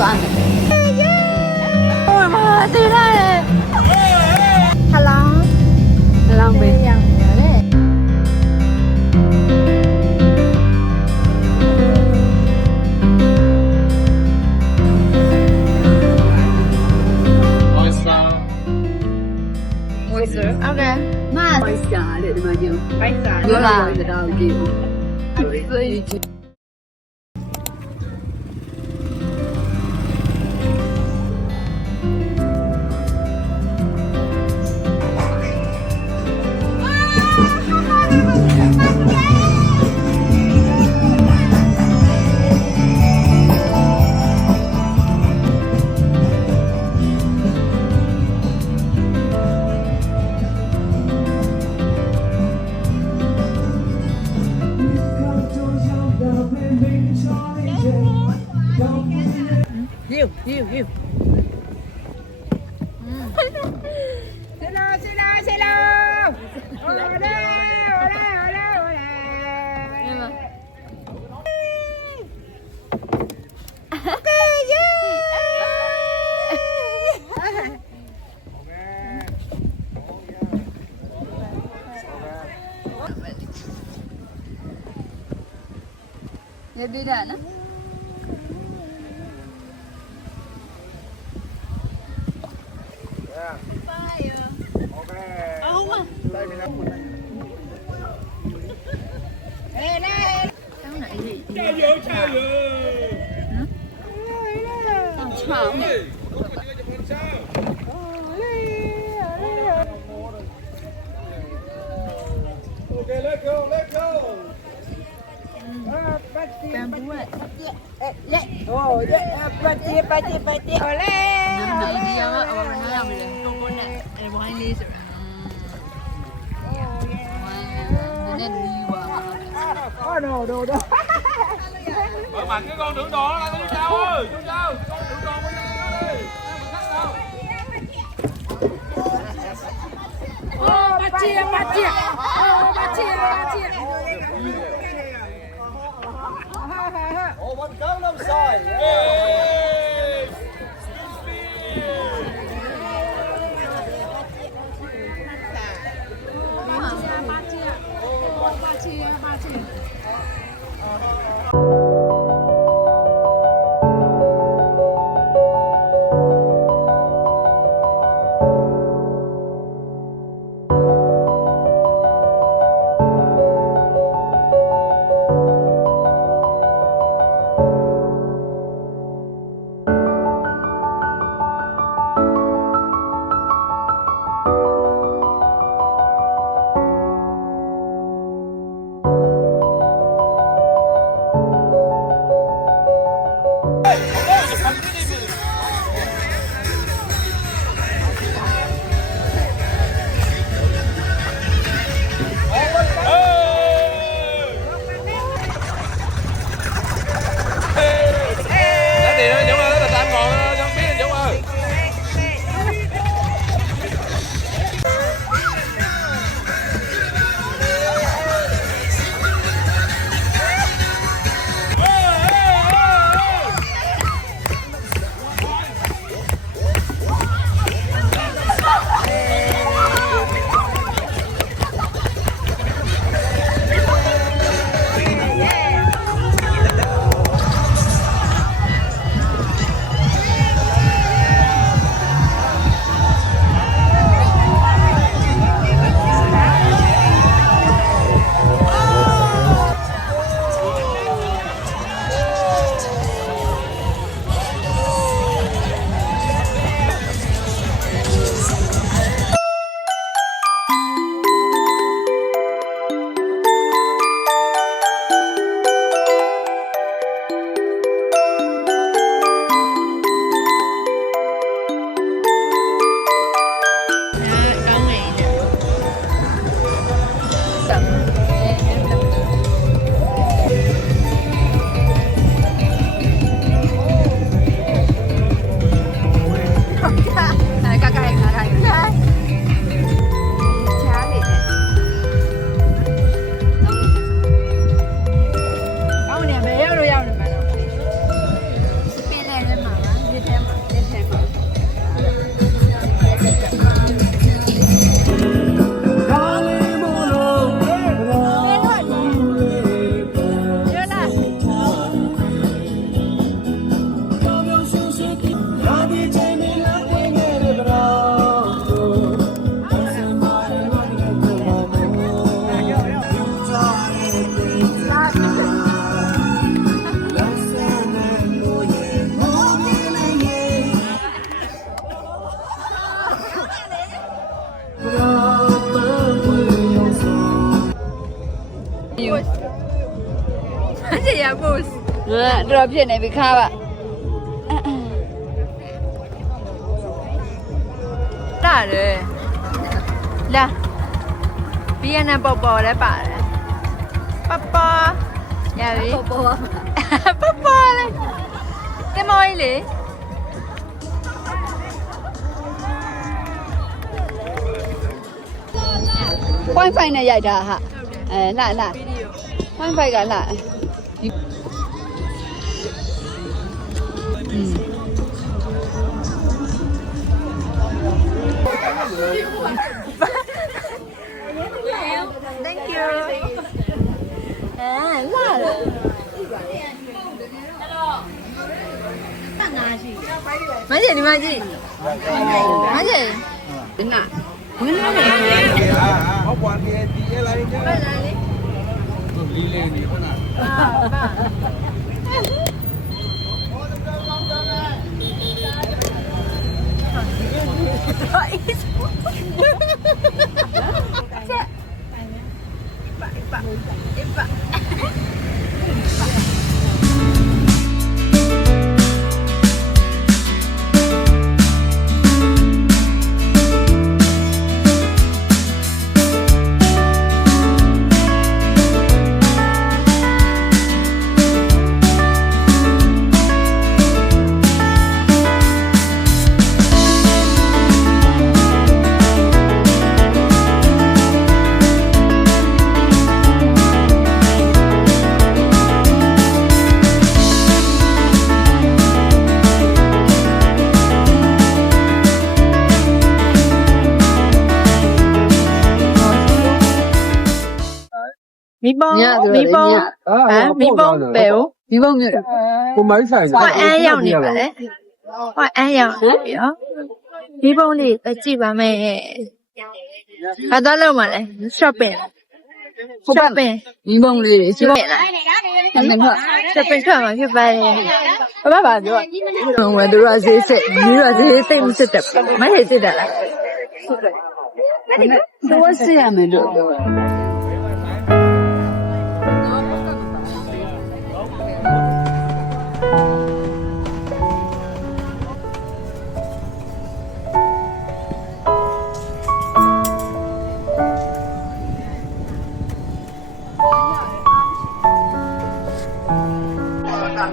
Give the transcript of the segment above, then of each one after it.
သွားမယ်ဟိုမှာတည်ရတယ်ဟလောင်းဟလောင်းပဲရအောင်ရတယ်Okay. Mas. Paisa, ada di mana? Paisa. Dua. Dah gitu. Paisa. 溜。谢喽！我来！也别的呢。加油！好长呢。Okay, let's go. 干不完。Oh, pati. Ole. 你要嘛，我们那边中国人，我还历史。Oh no. Mở mặt cái con thưởng đồ là chú Châu ơi, chú Châu, con thưởng đồ bây giờ đi. Ba chia. Ồ, bánh cơm năm xoài. Ba chia. pose တော်ဖြစ်နေပြီခါပါတာတယ်လာဘီယန်နပေါ်ပေါ်လည်းပါတယ်ပပရပြီပပလေတင်မောကြီးလေ Wi-Fi နဲ့ရိုက်တာဟာလှလှ Wi-Fi ကလှThank you လှတယ်မကြီးဒီမကြီးမကြီးဒီနာဝင်လာတယ် ဟောပွားပြေဒီရလာနေကြလီလေးနေခဏ မီးပုံမီးပုံမီးပုံပဲဦးမီးပုံမြို့တယ် ကိုမိုင်းဆိုင် ဟိုအန်းရောက်နေပါလေဟိုအန်းရောက်နေပြီနော်မီးပုံလေးကြည့်ပါမယ်ဘာတော့လောက်မလဲ shopping shopping မီးပုံလေး shopping လားshopping ထွက်မှာဖြစ်ပါတယ်ဘာပါပြောဘယ်သူကဈေးစစ်ဒီကဈေးသိမ့်စစ်တယ်မဟဲ့စစ်တယ်လားတော့စစ်ရမယ်လို့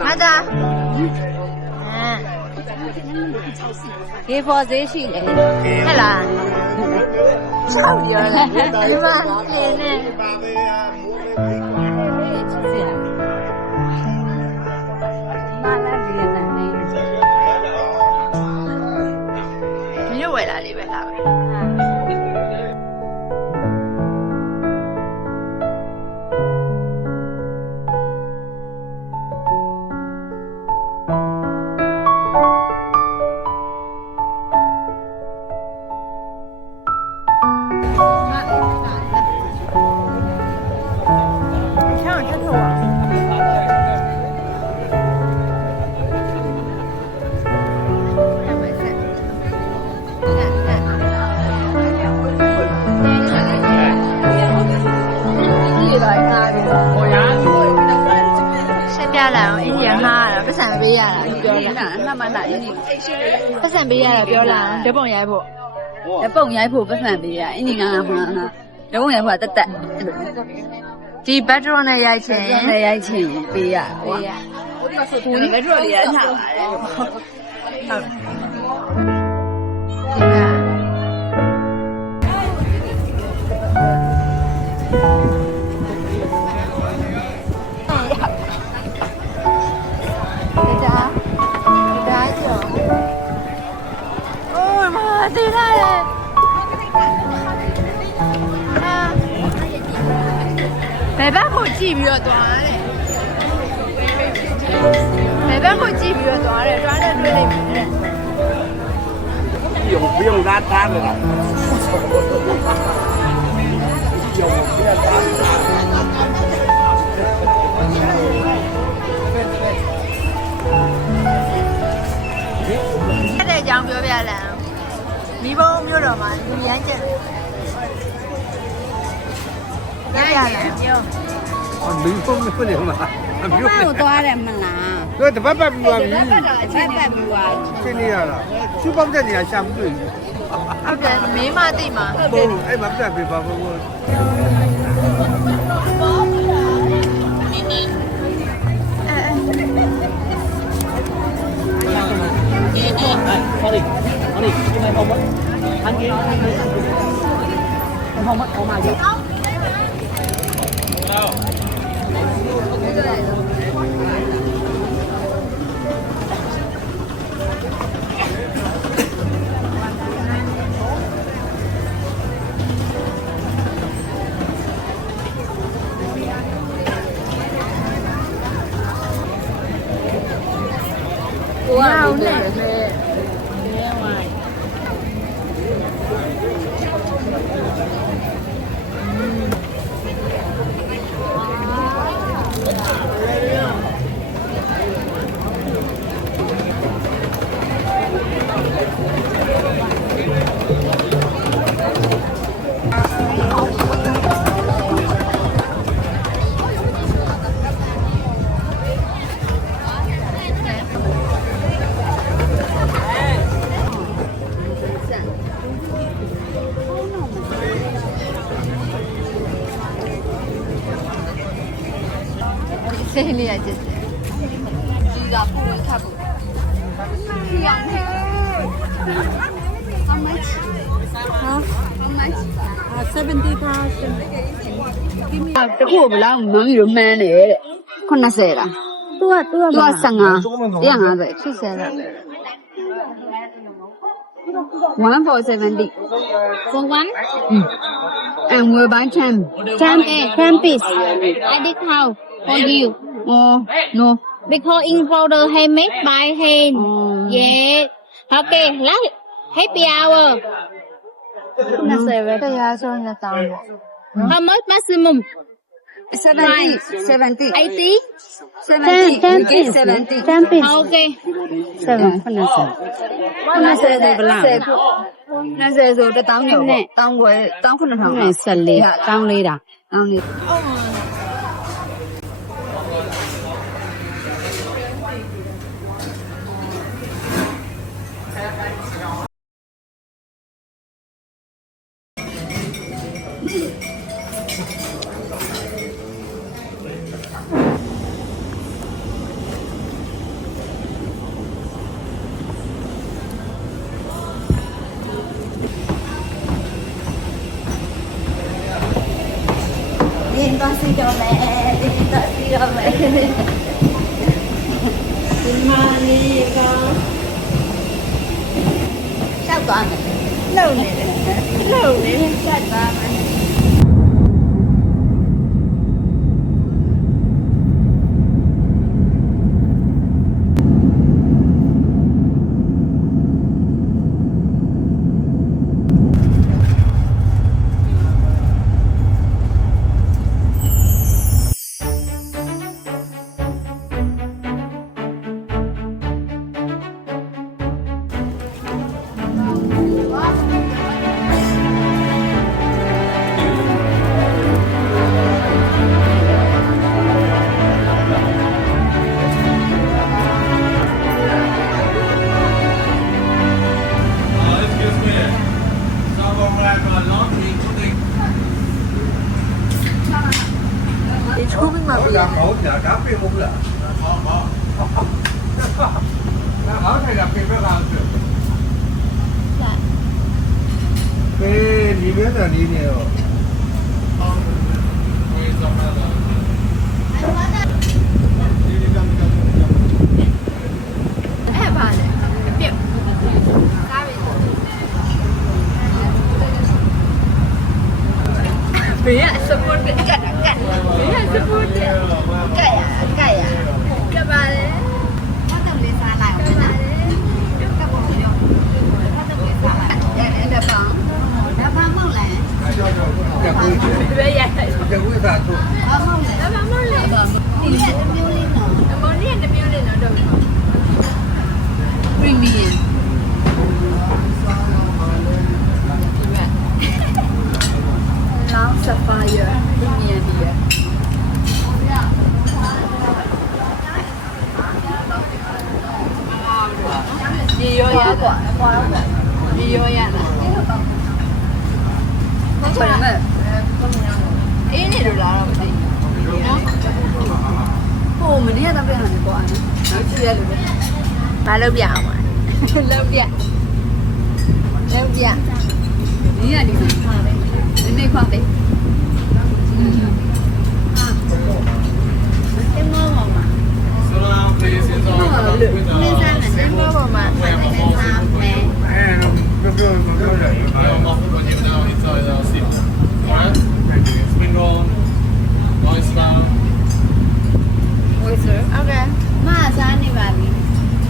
မတာဒီပေါ်သေးရှိလေဟဲ့လားချောက်ပြောတယ်ဒီမှာပြင်းနေမလာဒီနေ့မင်းဝယ်လာလေးပဲလားပြလာအောင်အင်းကြီးငှားတာပတ်စံပေးရတာပြောလာနှမလာအင်းကြီးပတ်စံပေးရတာပြောလာဓပုံရိုက်ဖို့ဓပုံရိုက်ဖို့ပတ်စံပေးရအင်းကြီးငှားမှာဓပုံရိုက်ဖို့တက်တက်ဒီ backdrop နဲ့ရိုက်ချင်ပေးရပေးရဒီ backdrop လေးရထားပါတယ်ဟုတ်တည်ရတယ်ဘယ်ဘက်ကိုကြည့်ပြီးတော့သွားတယ်ဘယ်ဘက်ကိုကြည့်ပြီးတော့သွားတယ်တွားနဲ့တွေ့လိုက်ပြီတဲ့不用拉单的了。တဲ့ကြောင်ပြောပြလာမိဘုံမျိုးတော်မှာလူရမ်းကျက်တယ်ရရပြော没风没风嘛。ကိုသွားတယ်မလား တို့တပတ်ပတ်ပြီးသွားပြီ ဘက်ပတ်ပြီးသွား ရှင်းနေရတာရှုပေါက်တဲ့နေရာရှာမှုတွေ့ပြီ ဟုတ်တယ်မင်းမသိမှာ ဟုတ်အဲ့မှာပြတ်ပြပါဘော ကိုကနဲ့ 这里啊，就是鸡的不能差不多。How much? Huh? How much? 70,000 တခုဘလောက်မမီတို့မှန်းတယ်တဲ့80လား သူက သူက15 150 80了。 1 for 70 for one and we'll buy 10 10 piece I discount for you oh no because in powder handmade by hand yes okay last happy hour 80ပဲတရားဆုံးနဲ့တောင်းတယ် how much maximum 70 70 80 70 10 piece 70 10 piece okay 7 80ဆိုဘလောက် 20ဆို1000ကျော်ပေါ့တောင်းခွဲ19000 14တောင်းလေးတာ တောင်းလေး Din to si Jome din to si Jome Mani con sao toàn lâu này sao toàn Excuse me. Sao lại còn lót thì chú định. ဒီချိုးပြီးမှ ဟောဒါမဟုတ်လားဒါပြင်မဟုတ်လား Bỏ, bỏ. ဒါဟောထိုင်တာပြင်ပြပါဆိုပေဒီမဲတာနေနေရော Ui, sao mà là- အဲ့ပါလေအပြုတ်ကားပြီဘေးက support ကတ်ဘေးက support ကတ်ရပါလေ Có từng đi xa lại không ạ? Các bộ vô Có từng đi xa lạiအဲ့ဒါပေါင်း Đã phá mong lẽ ကြက်ကို ဒီပဲရိုက်တယ် ကြက်ကိုသာသူ Phá mong lẽ ဒါမှမဟုတ်လေ Đi là nó miêu lên nữa အမော်လေးကတစ်မျိုးလေးတော့တော့ premium Long Sapphire ဒီမြန်ဒီရ ရေရောရကွာရေရောရလားဟုတ်ပါမယ်အေးနေလို့လားတော့မသိဘူးနော် ဟိုမနေ့ကတော့ပြန်လာတယ်ကွာနော်ချစ်ရလို့ပဲ မလုပ်ပြအောင်ပါလုပ်ပြလုပ်ပြ ဒီကဒီမှာနည်းနည်းခွာတယ် Em ngon mà mà. Slow down, please. It's all about with the. စင်ဘောပေါ်မှာထိုင်နေတယ်စားမယ် ပြောတယ် I'm off when you're down inside the seat. Alright? Spin roll. Noise down. ဟုတ်ကဲ့ Má sao đi bà đi.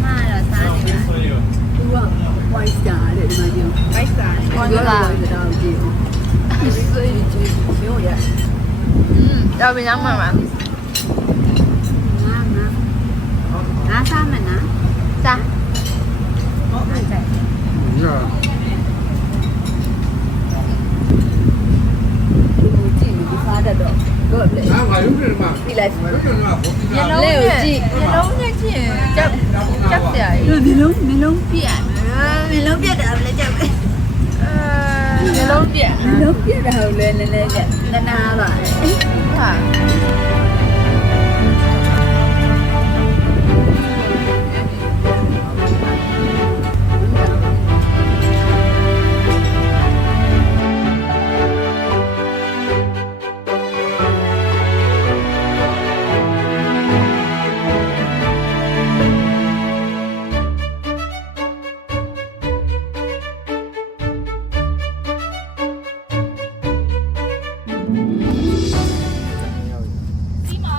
Má là sao đi bà. For you. သူက white star တဲ့ဒီမှာကျ ဘိုက်စာ တော့ပြောတာတော့ကြည့်ဆွေးကြည့်ပြောရ တော့ပြန်ရောက်မှာပါ Má má. Ná sao mà ná. စား ညာ သူကြည့်ဒီစားတတ်တော့တော့လေ အာဘာလို့လဲမ ဒီလိုက် ဘာလို့လဲမဘောတိ မျက်လုံးနဲ့မျက်လုံးနဲ့ကြည့်ရင်ကြောက်စရာကြီး ဒီလုံးဒီလုံး Piệt. Mình lúc piệt được lấy chồng. မျက်လုံးပြက် ဒီလုံးပြတာကိုလည်းနည်းနည်းကနနာပါ ဟာ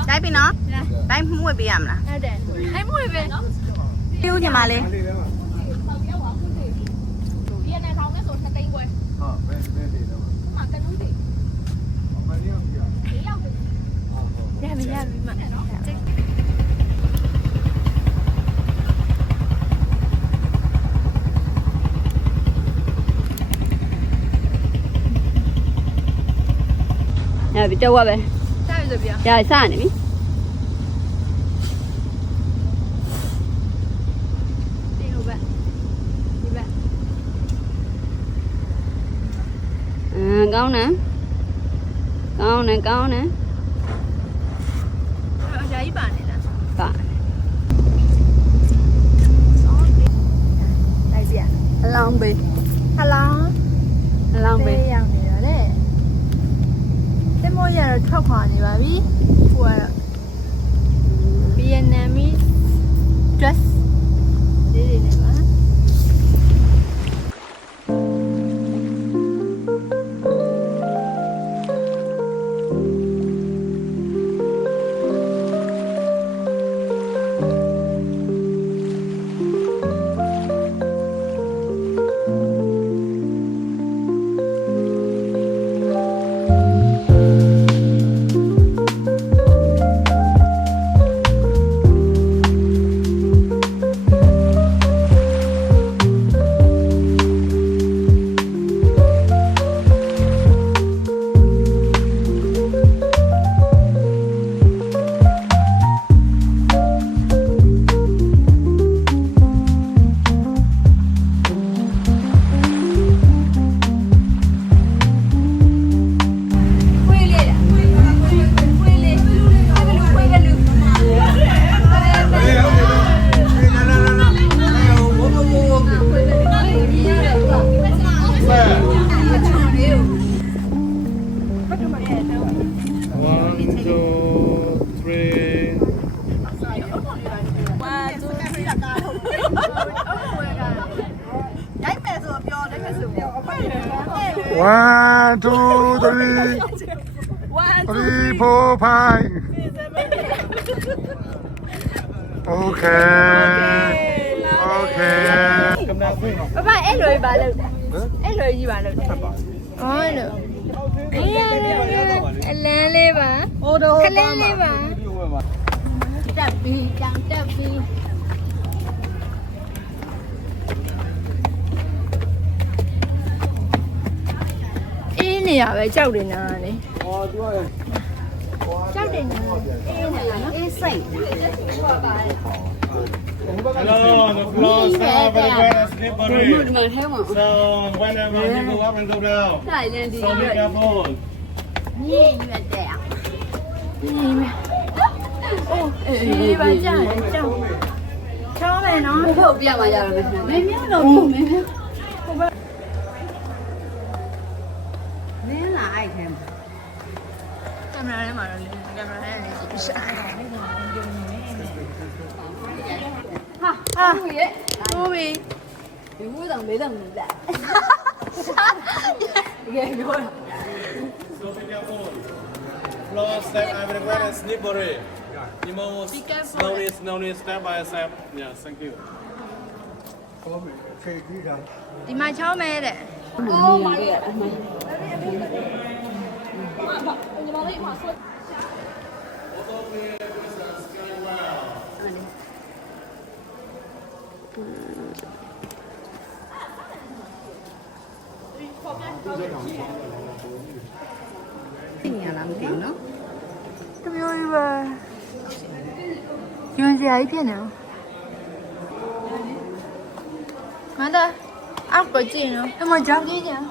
Đấy bị nó. Đấy mua bị ẩm là. ဟဲ့မွေပဲ Tiêu nhà mà lên. ဟာဘယ်ဘယ်ဒီတော့မကန်ဦးဒီမနီအောင်ပြ ရမရပြီမ ညပြီတော့ပဲ စားပြီဆိုပြ ရစနေပြီ ဒီလိုပဲဒီပဲ ကောင်းတယ်ကောင်းတယ်ကောင်းတယ် အကြာကြီးပါနေလား ပါ လိုက်ပြ အလောင်းပေး ဟလောင်း အလောင်းပေး ပေးရောက်နေတာလေတင်မိုးရတော့ထွက်ခွာနေပါပြီဟိုကတော့ Vietnamese dress လေးတွေနဲ့ပါ 1 2 3 3 4 5 Okay Okay 爸爸အဲ့လိုပါလို့အဲ့လိုကြီးပါလို့အော်လို့အေးရအလန်းလေးပါဟိုတော့ခလန်းလေးပါ Đập đi, chẳng đập đi. အေးနေရပဲကြောက်တယ်နားလေ ဟောသူက ကြောက်တယ်နားအေးနေရနော် Ê sẩy. အာ Hello, the floor start by the grass slippery. ဒီမှာထဲမှာ So whenever you go up and go down, ဆိုင်နေဒီ so be careful. ဒီပါကြတယ်ကြောက်ချောင်းမယ်နော် ဘုတ်ပြမှာကြတော့မင်းများတော့မင်းလာအိုက်ထဲမှာ ကင်မရာထဲမှာတော့လေကင်မရာထဲကနေရှာဟာဟုတ်ရဲ့ဟုတ်ပြီ ဒီဝေးတော့မေးတော့မလားကဲပြော So be careful. Floor step everywhere and slippery. You move slowly, step by step. Yeah, thank you. ဒီမှာချောင်းမယ်တဲ့ အိုးမာရအမ ညာလာမသိဘူးနော် တမျိုးကြီးပဲညွန်စရာကြီးဖြစ်နေအောင်မန္တအောက်ကကြည့်နော်အမကြောက်ကြည့်ကြ အဲ့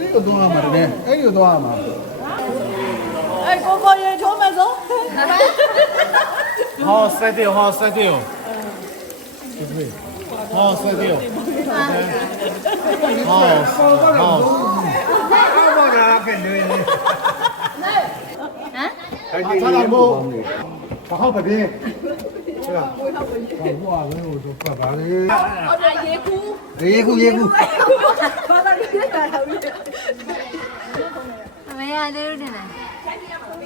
ဒီကိုသွားမှာတဲ့အဲ့ဒီကိုသွားမှာ Horse settle, horse settle. Horse settle. Horse, horse. ဘာကလာခဲ့နေလဲ ဟမ် အဲ့ဒီလာမို့ဘာဟုတ်ပါလဲဟုတ်လားဘွားဘယ်လိုတော့ပတ်ပါလဲရေကူ အမေရသေးလို့တင်တယ်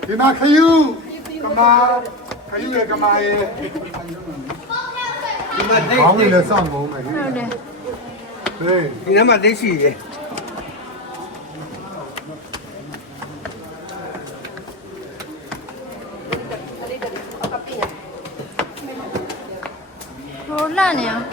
ဒီမှာခယူကမာခယူရဲ့ကမာရဲ့ဒီမှာဒိတ်ဘောင်းလေးစောင့်ကုန်မယ် ဟုတ်တယ် ဟေး ဒီနားမှာလက်ရှိရဲ့ ဟိုလှနေအောင်